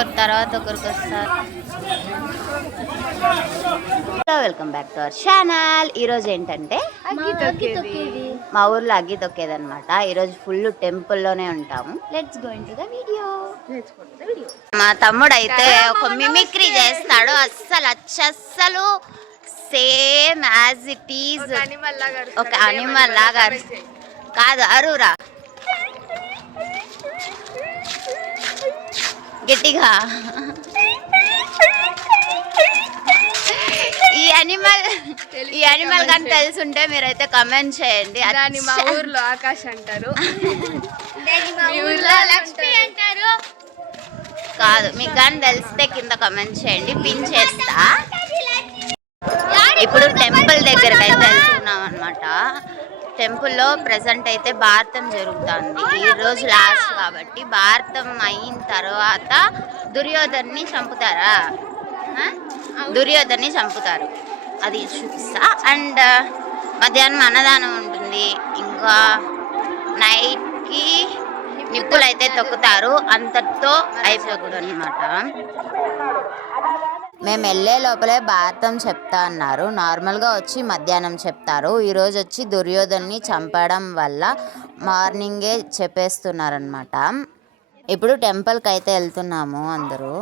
ఒకరి తర్వాత ఒకరికి వస్తారు. Welcome back to our channel. ఈరోజు ఏంటంటే మా ఊర్లో అగ్గి తొక్కేది అనమాట. ఈరోజు ఫుల్ టెంపుల్లోనే ఉంటాము. Let's go into the video. మా తమ్ముడు అయితే ఒక మిమిక్రీ చేస్తాడు. అస్సలు సేమ్ యాజ్ ఇట్ ఈజ్ ఒక అనిమల్ లాగా కాదు, అరురా గట్టిగా. ఈ అనిమల్ కానీ తెలుసుంటే మీరైతే కమెంట్ చేయండి. మా ఊర్లో ఆకాశ్ అంటారు, కాదు మీకు కానీ తెలిస్తే కింద కమెంట్ చేయండి, పిన్ చేస్తా. ఇప్పుడు టెంపుల్ దగ్గరకు అయితే వెళ్తున్నాం అనమాట. టెంపుల్లో ప్రజెంట్ అయితే భారతం జరుగుతుంది. ఈరోజు లాస్ట్ కాబట్టి భారతం అయిన తర్వాత దుర్యోధన్ని చంపుతారా? దుర్యోధన్ని చంపుతారు, అది చూపిస్తా. అండ్ మధ్యాహ్నం అన్నదానం ఉంటుంది. ఇంకా నైట్కి నిప్పులు అయితే తొక్కుతారు. అంతటితో అయిపోకూడదు అనమాట. మేము వెళ్ళే లోపలే భారతం చెప్తా అన్నారు. నార్మల్గా వచ్చి మధ్యాహ్నం చెప్తారు. ఈరోజు వచ్చి దుర్యోధన్ని చంపడం వల్ల మార్నింగే చెప్పేస్తున్నారనమాట. ఇప్పుడు టెంపుల్కి అయితే వెళ్తున్నాము అందరూ.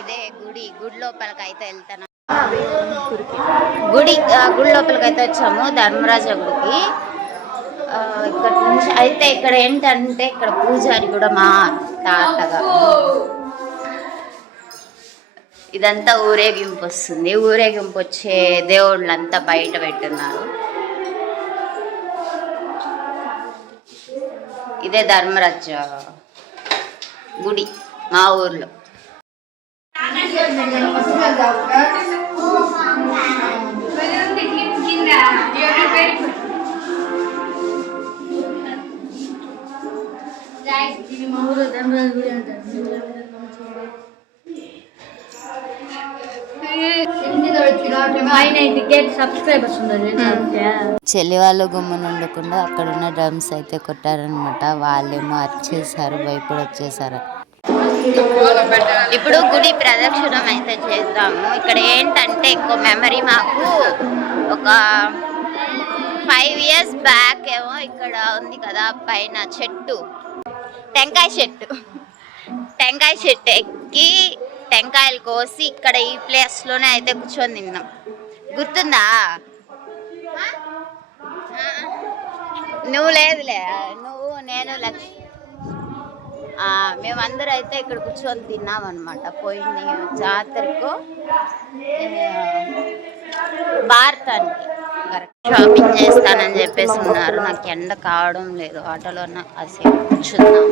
ఇదే గుడి లోపలికి అయితే వెళ్తున్నాం. గుడి లోపలికి అయితే వచ్చాము, ధర్మరాజ గుడికి. ఇక్కడ నుంచి అయితే ఇక్కడ ఏంటంటే ఇక్కడ పూజారి కూడా మా తాతగా. ఇదంతా ఊరేగింపు వస్తుంది. ఊరేగింపు వచ్చే దేవుళ్ళంతా బయట పెట్టున్నారు. ఇదే ధర్మరాజ గుడి మా ఊర్లో. చెల్లి వాళ్ళు గుమ్మను ఉండకుండా అక్కడున్న డ్రమ్స్ అయితే కొట్టారనమాట. వాళ్ళేమో అరిచేసారు, భయపడి వచ్చేసారు. ఇప్పుడు గుడి ప్రదక్షిణం అయితే చేద్దాము. ఇక్కడ ఏంటంటే ఇంకో మెమరీ, మాకు ఒక 5 years బ్యాక్ ఏమో ఇక్కడ ఉంది కదా పైన చెట్టు, టెంకాయ చెట్టు ఎక్కి టెంకాయలు కోసి ఇక్కడ ఈ ప్లేస్లోనే అయితే కూర్చొని తిన్నాం. గుర్తుందా? నువ్వు లేదులే, నువ్వు నేను లక్ష్మి మేమందరూ అయితే ఇక్కడ కూర్చొని తిన్నాం అనమాట. పోయిన జాతరకు భారతానికి షాపింగ్ చేస్తానని చెప్పేసి ఉన్నారు. నాకు ఎండ కావడం లేదు, ఆటోలో అసేపు కూర్చుందాం.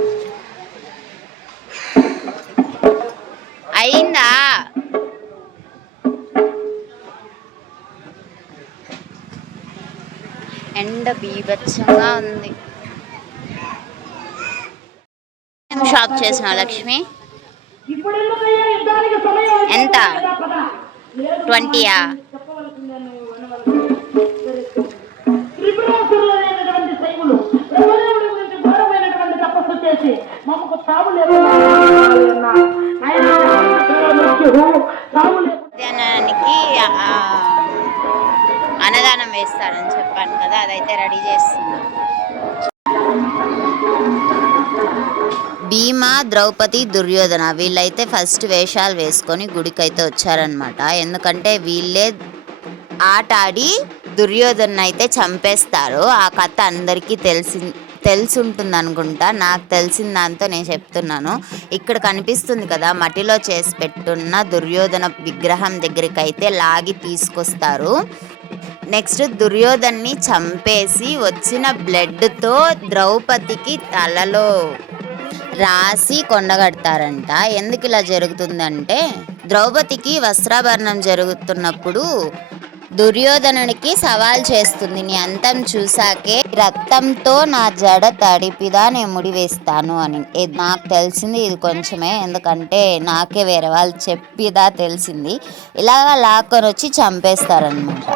అయిందా? ఎండ బీభత్సంగా ఉంది. షాప్ చేసిన లక్ష్మి ఎంత? 20యా? మధ్యాహ్నానికి అన్నదానం వేస్తారని చెప్పాను కదా, అదైతే రెడీ చేస్తున్నాను. భీమ, ద్రౌపది, దుర్యోధన వీళ్ళైతే ఫస్ట్ వేషాలు వేసుకొని గుడికైతే వచ్చారనమాట. ఎందుకంటే వీళ్ళే ఆట ఆడి దుర్యోధన అయితే చంపేస్తారు. ఆ కథ అందరికీ తెలుసుంటుంది అనుకుంటా. నాకు తెలిసిన దాంతో నేను చెప్తున్నాను. ఇక్కడ కనిపిస్తుంది కదా మట్టిలో చేసి పెట్టున్న దుర్యోధన విగ్రహం దగ్గరికి అయితే లాగి తీసుకొస్తారు. నెక్స్ట్ దుర్యోధన్ని చంపేసి వచ్చిన బ్లడ్తో ద్రౌపదికి తలలో రాసి కొండగడతారంట. ఎందుకు ఇలా జరుగుతుందంటే ద్రౌపదికి వస్త్రాభరణం జరుగుతున్నప్పుడు దుర్యోధనుడికి సవాల్ చేస్తుంది, నీ అంతం చూసాకే రక్తంతో నా జడ తడిపిదా నేను ముడి వేస్తాను అని. నాకు తెలిసింది ఇది కొంచెమే, ఎందుకంటే నాకే వేరే వాళ్ళు చెప్పిదా తెలిసింది. ఇలాగ లాక్కొని వచ్చి చంపేస్తారనమాట.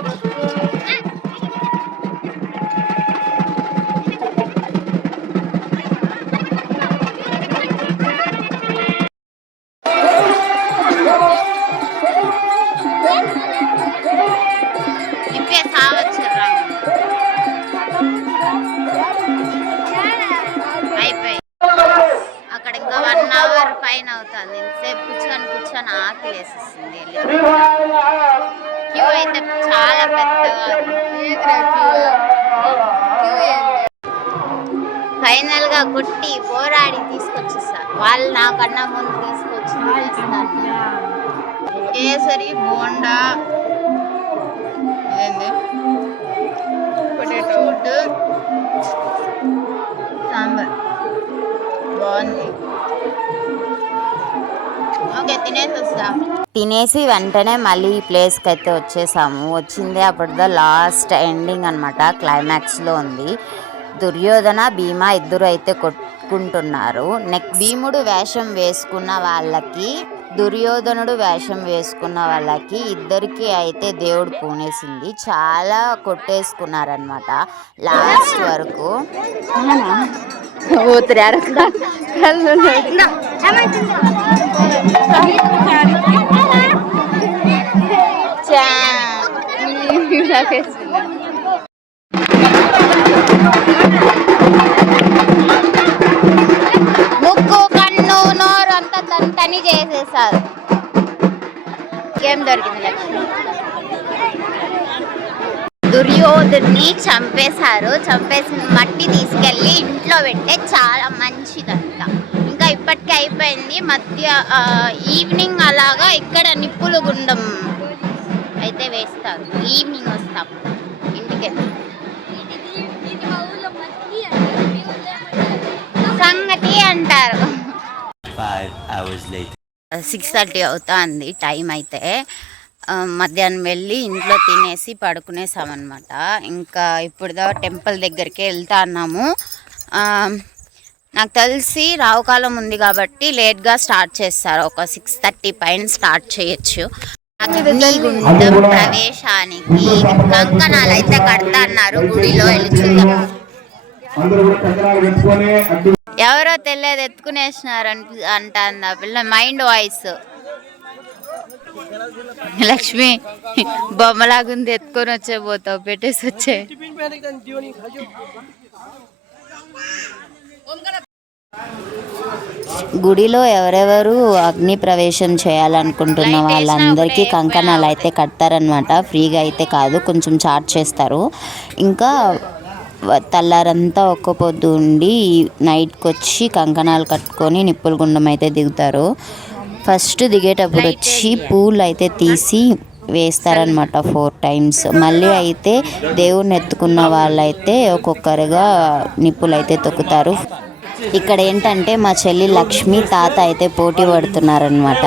క్యూ అయితే చాలా పెద్దగా ఫైనల్ గా కొట్టి పోరాడి తీసుకొచ్చేస్తా. వాళ్ళు నాకన్నా ముందు తీసుకొచ్చి కేసరి బోండా ఇదేంది పొటాటో సాంబార్ బాగుంది. ఓకే తినేసి వస్తా. తినేసి వెంటనే మళ్ళీ ఈ ప్లేస్కి అయితే వచ్చేసాము. వచ్చింది అప్పుడు లాస్ట్ ఎండింగ్ అనమాట, క్లైమాక్స్లో ఉంది. దుర్యోధన భీమ ఇద్దరు అయితే కొట్టుకుంటున్నారు. నెక్స్ట్ భీముడు వేషం వేసుకున్న వాళ్ళకి, దుర్యోధనుడు వేషం వేసుకున్న వాళ్ళకి ఇద్దరికి అయితే దేవుడు పూనేసింది. చాలా కొట్టేసుకున్నారనమాట లాస్ట్ వరకు. ముక్కు కన్ను నోరు అంతా తని చేసేసారు. ఏం దొరికింది లక్ష్మి? దుర్యోధుడిని చంపేశారు. చంపేసిన మట్టి తీసుకెళ్ళి ఇంట్లో పెడితే చాలా మంచిదంట. ఇంకా ఇప్పటికే అయిపోయింది. ఈవినింగ్ అలాగా ఇక్కడ నిప్పుల గుండం అయితే వేస్తారు. ఈవినింగ్ వస్తాం ఇంటికి. సంగతి అంటారు. 6:30 అవుతుంది టైం అయితే. మధ్యాహ్నం వెళ్ళి ఇంట్లో తినేసి పడుకునేసామన్నమాట. ఇంకా ఇప్పుడు టెంపుల్ దగ్గరికి వెళ్తా అన్నాము. నాకు తెలిసి రావుకాలం ఉంది కాబట్టి లేట్గా స్టార్ట్ చేస్తారు. ఒక 6:30 పైన స్టార్ట్ చేయొచ్చు. అగ్నిగుండం ప్రవేశానికి కంకణాలు అయితే కడతా అన్నారు. గుడిలో వెళ్ళి చూద్దాం. ఎవరో తెలియదు ఎత్తుకునేసినారు అంట ఆ పిల్ల మైండ్ వాయిస్. లక్ష్మి బొమ్మలాగుంది, ఎత్తుకొని వచ్చే పోతావు, పెట్టేసి వచ్చే. గుడిలో ఎవరెవరు అగ్ని ప్రవేశం చేయాలనుకుంటున్న వాళ్ళందరికీ కంకణాలు అయితే కడతారనమాట. ఫ్రీగా అయితే కాదు, కొంచెం చార్జ్ చేస్తారు. ఇంకా తెల్లారంతా ఒక్క పొద్దు ఉండి నైట్కి వచ్చి కంకణాలు కట్టుకొని నిప్పుల గుండం అయితే దిగుతారు. ఫస్ట్ దిగేటప్పుడు వచ్చి పూలు అయితే తీసి వేస్తారనమాట 4 times. మళ్ళీ అయితే దేవుణ్ణి ఎత్తుకున్న వాళ్ళైతే ఒక్కొక్కరుగా నిప్పులు అయితే తొక్కుతారు. ఇక్కడ ఏంటంటే మా చెల్లి లక్ష్మి తాత అయితే పోటీ పడుతున్నారనమాట.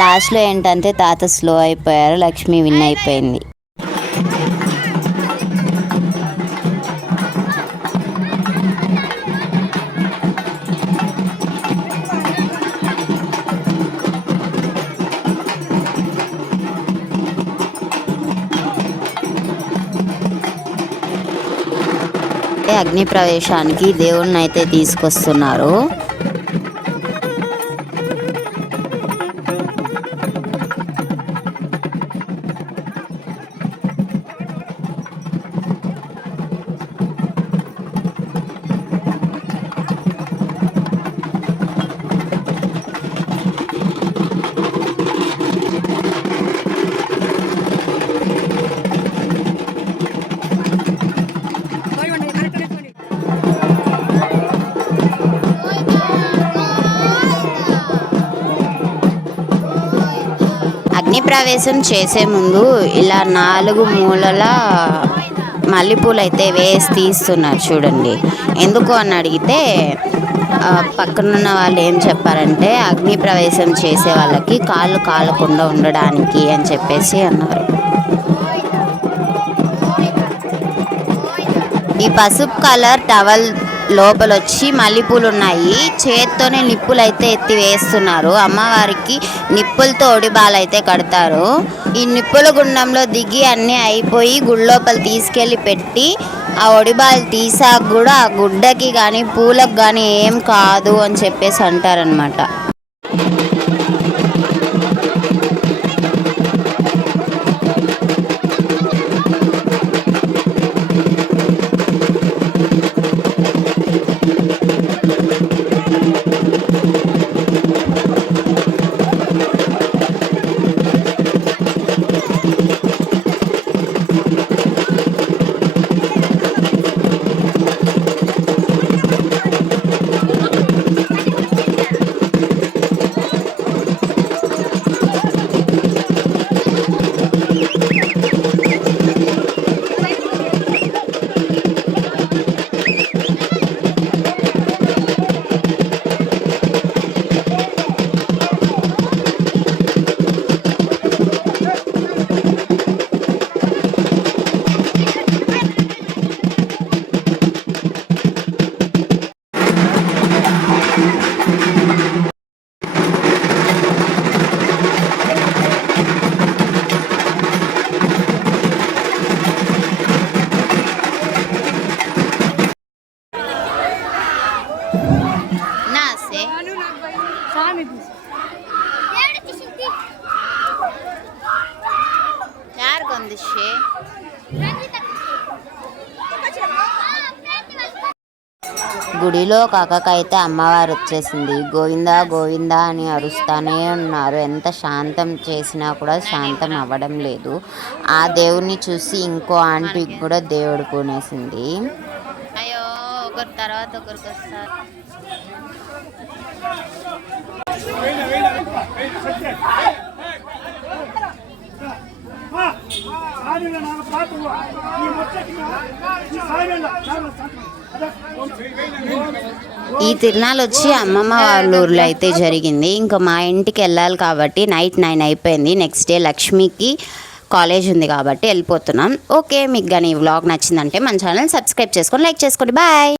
లాస్ట్లో ఏంటంటే తాత స్లో అయిపోయారు, లక్ష్మి విన్ అయిపోయింది. అగ్ని ప్రవేశానికి దేవుణ్ణి అయితే తీసుకొస్తున్నారు. అగ్నిప్రవేశం చేసే ముందు ఇలా 4 మూలల మల్లెపూలు అయితే వేసి తీస్తున్నారు చూడండి. ఎందుకు అని అడిగితే పక్కనున్న వాళ్ళు ఏం చెప్పారంటే అగ్నిప్రవేశం చేసే వాళ్ళకి కాళ్ళు కాలకుండా ఉండడానికి అని చెప్పేసి అన్నారు. ఈ పసుపు కలర్ టవల్ లోపల వచ్చి మల్లెపూలు ఉన్నాయి. చేత్తోనే నిప్పులు అయితే ఎత్తి వేస్తున్నారు. అమ్మవారికి నిప్పులతో ఒడిబాలు అయితే కడతారు. ఈ నిప్పుల గుండంలో దిగి అన్నీ అయిపోయి గుడి లోపల తీసుకెళ్ళి పెట్టి ఆ ఒడిబాలు తీసాక కూడా ఆ గుడ్డకి కానీ పూలకు కానీ ఏం కాదు అని చెప్పేసి అంటారనమాట. గుడిలో ఒక అక్కకైతే అమ్మవారు వచ్చేసింది. గోవిందా గోవిందా అని అరుస్తానే ఉన్నారు. ఎంత శాంతం చేసినా కూడా శాంతం అవ్వడం లేదు. ఆ దేవుణ్ణి చూసి ఇంకో ఆంటీకి కూడా దేవుడు పూనేసింది. అయ్యో ఒకరి తర్వాత ఒకరికి వస్తారు. ఈ తిరునాళ్ళు వచ్చి అమ్మమ్మ వాళ్ళ ఊర్లో అయితే జరిగింది. ఇంకా మా ఇంటికి వెళ్ళాలి కాబట్టి నైట్ 9 అయిపోయింది. నెక్స్ట్ డే లక్ష్మికి కాలేజ్ ఉంది కాబట్టి వెళ్ళిపోతున్నాం. ఓకే, మీకు కానీ ఈ వ్లాగ్ నచ్చిందంటే మన ఛానల్ సబ్స్క్రైబ్ చేసుకొని లైక్ చేసుకోండి. బాయ్.